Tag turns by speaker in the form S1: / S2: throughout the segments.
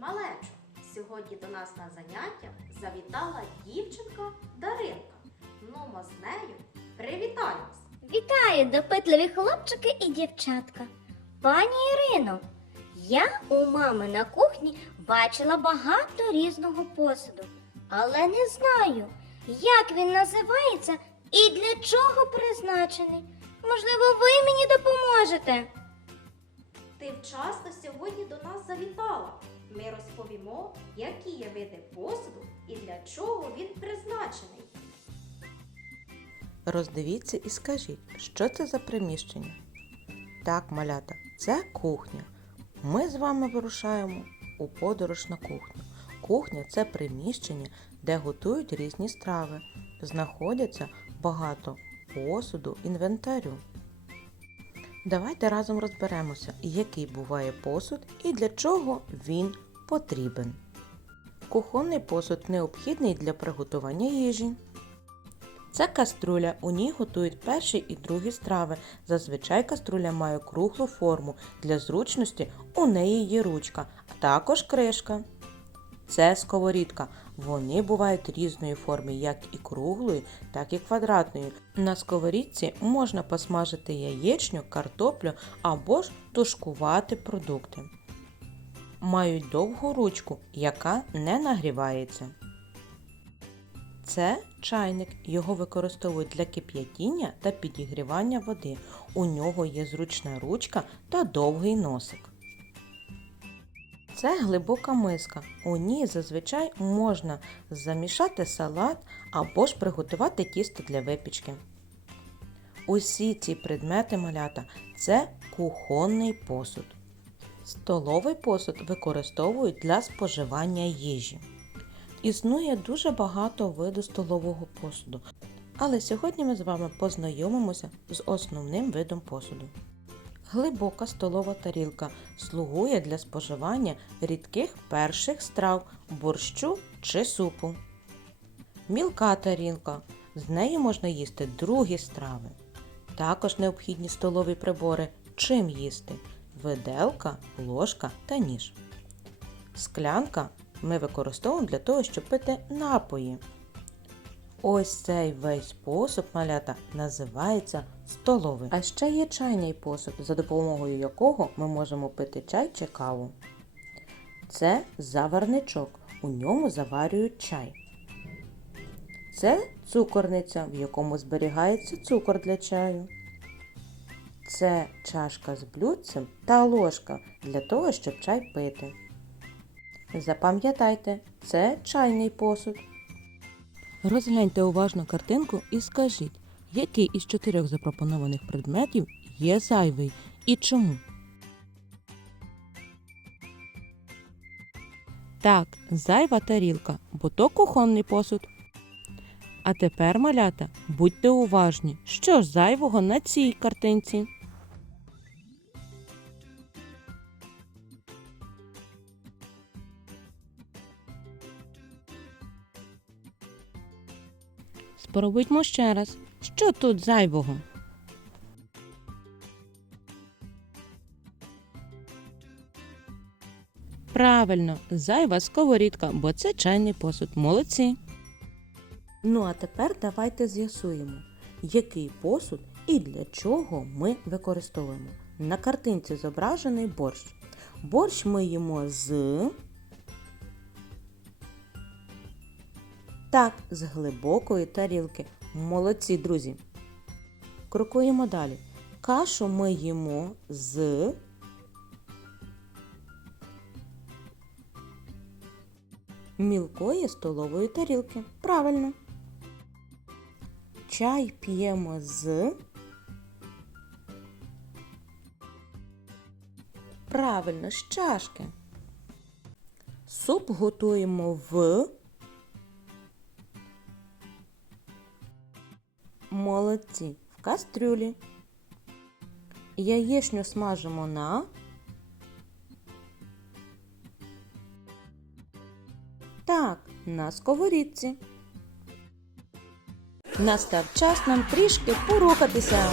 S1: малечу! Сьогодні до нас на заняття завітала дівчинка Даринка. Нумо з нею привітаємось!
S2: Вітаю, допитливі хлопчики і дівчатка. Пані Ірино, я у мами на кухні бачила багато різного посуду, але не знаю, як він називається і для чого призначений. Можливо, ви мені допоможете.
S1: Ти вчасно сьогодні до нас завітала. Ми розповімо, які є види посуду і для чого він призначений.
S3: Роздивіться і скажіть, що це за приміщення? Так, малята, це кухня. Ми з вами вирушаємо у подорож на кухню. Кухня це приміщення, де готують різні страви. Знаходяться багато посуду, інвентарю. Давайте разом розберемося, який буває посуд і для чого він потрібен. Кухонний посуд необхідний для приготування їжі. Це каструля. У ній готують перші і другі страви. Зазвичай каструля має круглу форму. Для зручності у неї є ручка, а також кришка. Це сковорідка. Вони бувають різної форми, як і круглої, так і квадратної. На сковорідці можна посмажити яєчню, картоплю або ж тушкувати продукти. Мають довгу ручку, яка не нагрівається. Це чайник. Його використовують для кип'ятіння та підігрівання води. У нього є зручна ручка та довгий носик. Це глибока миска. У ній зазвичай можна замішати салат або ж приготувати тісто для випічки. Усі ці предмети малята це кухонний посуд. Столовий посуд використовують для споживання їжі. Існує дуже багато виду столового посуду, але сьогодні ми з вами познайомимося з основним видом посуду. Глибока столова тарілка слугує для споживання рідких перших страв, борщу чи супу. Мілка тарілка. З неї можна їсти другі страви. Також необхідні столові прибори. Чим їсти? Виделка, ложка та ніж. Склянка ми використовуємо для того, щоб пити напої. Ось цей весь посуд малята називається столовий. А ще є чайний посуд, за допомогою якого ми можемо пити чай чи каву. Це заварничок. У ньому заварюють чай. Це цукорниця, в якому зберігається цукор для чаю. Це чашка з блюдцем та ложка для того, щоб чай пити. Запам'ятайте, це чайний посуд. Розгляньте уважно картинку і скажіть, який із чотирьох запропонованих предметів є зайвий і чому? Так, зайва тарілка, бо то кухонний посуд. А тепер, малята, будьте уважні, що ж зайвого на цій картинці. Спробуймо ще раз. Що тут зайвого? Правильно, зайва сковорідка, бо це чайний посуд. Молодці. Ну а тепер давайте з'ясуємо, який посуд і для чого ми використовуємо. На картинці зображений борщ. Борщ ми їмо з. Так, з глибокої тарілки. Молодці, друзі. Крокуємо далі. Кашу ми їмо з. Мілкої столової тарілки. Правильно. Чай п'ємо з. Правильно, з чашки. Суп готуємо в. Молодці. В кастрюлі. Яєчню смажимо на. Так, на сковорідці. Настав час нам трішки порухатися.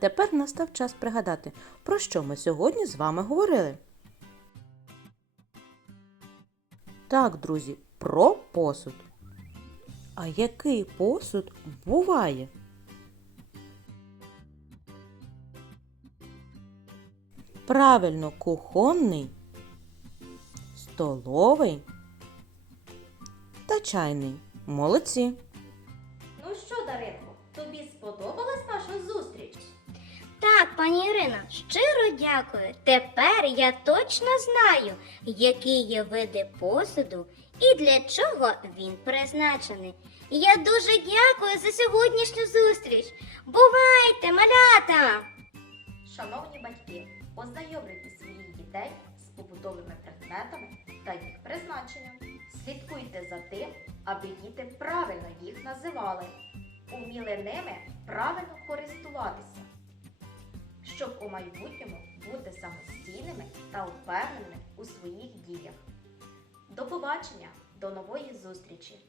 S3: тепер настав час пригадати, про що ми сьогодні з вами говорили. Так, друзі, про посуд. А який посуд буває? Правильно, кухонний, столовий та чайний. Молодці!
S2: Пані Ірино, щиро дякую. Тепер я точно знаю, які є види посуду і для чого він призначений. Я дуже дякую за сьогоднішню зустріч. Бувайте, малята!
S1: Шановні батьки, ознайомлюйте своїх дітей з побутовими предметами та їх призначенням. Слідкуйте за тим, аби діти правильно їх називали, уміли ними правильно користуватися, щоб у майбутньому бути самостійними та впевненими у своїх діях. До побачення, до нової зустрічі!